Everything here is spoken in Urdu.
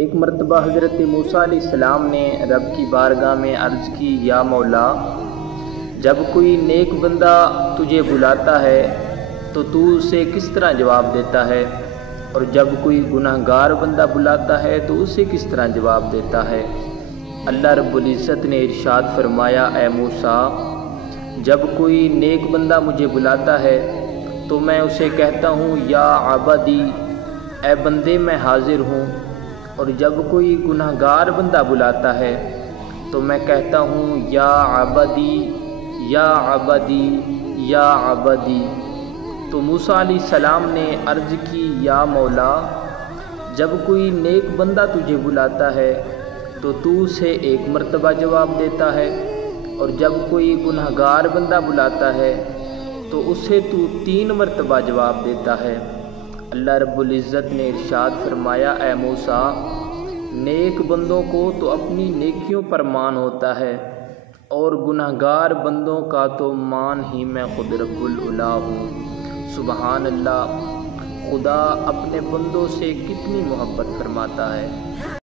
ایک مرتبہ حضرت موسیٰ علیہ السلام نے رب کی بارگاہ میں عرض کی، یا مولا، جب کوئی نیک بندہ تجھے بلاتا ہے تو تو اسے کس طرح جواب دیتا ہے، اور جب کوئی گناہ گار بندہ بلاتا ہے تو اسے کس طرح جواب دیتا ہے؟ اللہ رب العزت نے ارشاد فرمایا، اے موسیٰ، جب کوئی نیک بندہ مجھے بلاتا ہے تو میں اسے کہتا ہوں، یا عبدی، اے بندے میں حاضر ہوں، اور جب کوئی گناہ گار بندہ بلاتا ہے تو میں کہتا ہوں، یا عبدی، یا عبدی، یا عبدی۔ تو موسیٰ علیہ السلام نے عرض کی، یا مولا، جب کوئی نیک بندہ تجھے بلاتا ہے تو تو اسے ایک مرتبہ جواب دیتا ہے، اور جب کوئی گناہ گار بندہ بلاتا ہے تو اسے تو 3 مرتبہ جواب دیتا ہے۔ اللہ رب العزت نے ارشاد فرمایا، اے موسیٰ، نیک بندوں کو تو اپنی نیکیوں پر مان ہوتا ہے، اور گناہ گار بندوں کا تو مان ہی میں خود رب العلا ہوں۔ سبحان اللہ، خدا اپنے بندوں سے کتنی محبت فرماتا ہے۔